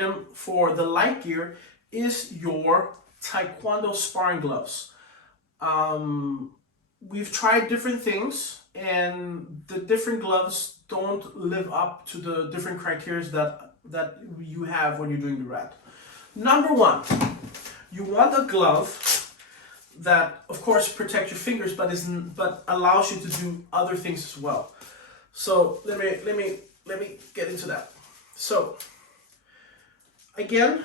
item for the light gear is your TaeKwonDo sparring gloves. We've tried different things, and the different gloves don't live up to the different criteria that you have when you're doing the rat. Number one, you want a glove that, of course, protects your fingers, but allows you to do other things as well. So let me get into that. So again,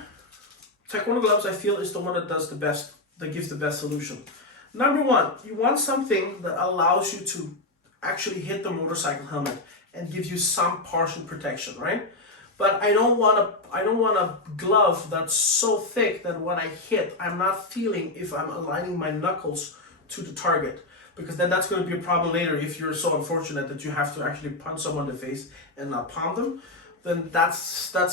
TaeKwonDo gloves, I feel, is the one that does the best, that gives the best solution. Number one, you want something that allows you to actually hit the motorcycle helmet and give you some partial protection, right? But I don't want a glove that's so thick that when I hit, I'm not feeling if I'm aligning my knuckles to the target, because then that's going to be a problem later if you're so unfortunate that you have to actually punch someone in the face and not palm them. Then that's a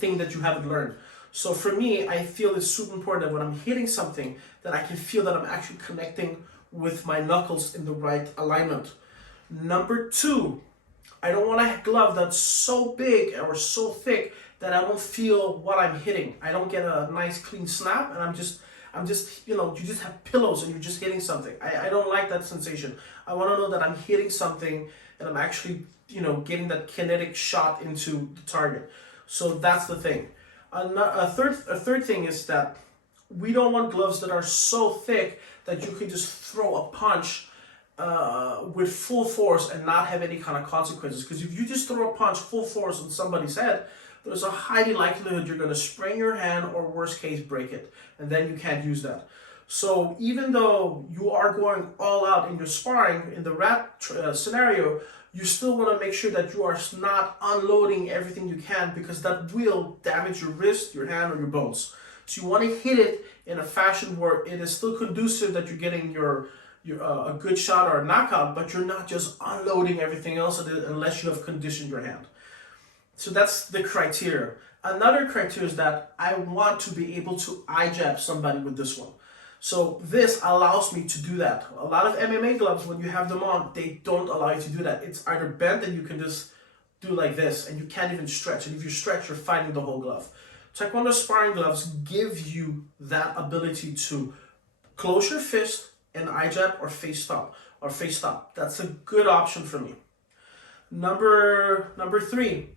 thing that you haven't learned. So for me, I feel it's super important that when I'm hitting something, that I can feel that I'm actually connecting with my knuckles in the right alignment. Number two, I don't want a glove that's so big or so thick that I don't feel what I'm hitting. I don't get a nice clean snap, and I'm just, you know, you just have pillows and you're just hitting something. I don't like that sensation. I want to know that I'm hitting something and I'm actually, you know, getting that kinetic shot into the target. So that's the thing. A third thing is that we don't want gloves that are so thick that you can just throw a punch with full force and not have any kind of consequences. Because if you just throw a punch full force on somebody's head, there's a highly likelihood you're going to sprain your hand or worst case break it, and then you can't use that. So even though you are going all out in your sparring in the rat scenario, you still want to make sure that you are not unloading everything you can, because that will damage your wrist, your hand, or your bones. So you want to hit it in a fashion where it is still conducive that you're getting a good shot or a knockout, but you're not just unloading everything else unless you have conditioned your hand. So that's the criteria. Another criteria is that I want to be able to eye jab somebody with this one. So this allows me to do that. A lot of MMA gloves, when you have them on, they don't allow you to do that. It's either bent and you can just do like this, and you can't even stretch. And if you stretch, you're fighting the whole glove. TaeKwonDo sparring gloves give you that ability to close your fist and eye jab or face stop. That's a good option for me. Number three,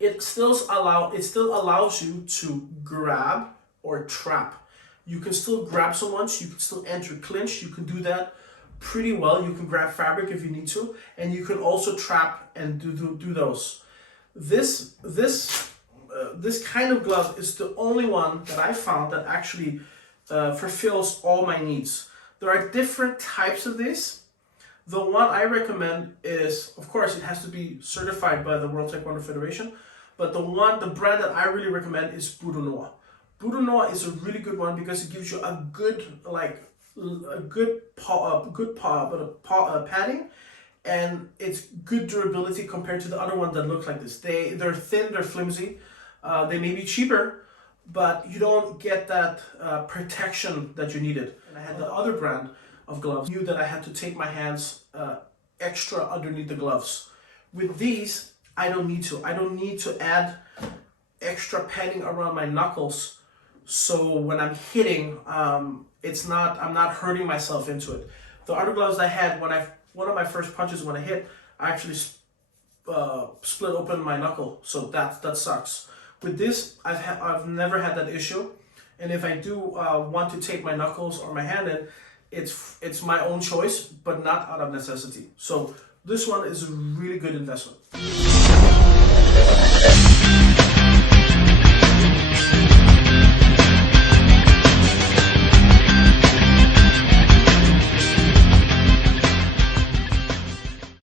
it still allows you to grab or trap. You can still grab someone, so you can still enter clinch. You can do that pretty well. You can grab fabric if you need to, and you can also trap and do those. This kind of glove is the only one that I found that actually fulfills all my needs. There are different types of this. The one I recommend is, of course, it has to be certified by the World Taekwondo Federation, but the brand that I really recommend is Budo. Budo is a really good one because it gives you a good padding, and it's good durability compared to the other one that looks like this. They're thin, they're flimsy, they may be cheaper, but you don't get that protection that you needed. And I had the other brand of gloves. I knew that I had to take my hands extra underneath the gloves. With these, I don't need to. I don't need to add extra padding around my knuckles. So when I'm hitting, I'm not hurting myself into it. The other gloves I had, one of my first punches when I hit, I actually split open my knuckle. So that sucks. With this, I've never had that issue, and if I do want to take my knuckles or my hand in, it's my own choice, but not out of necessity. So this one is a really good investment.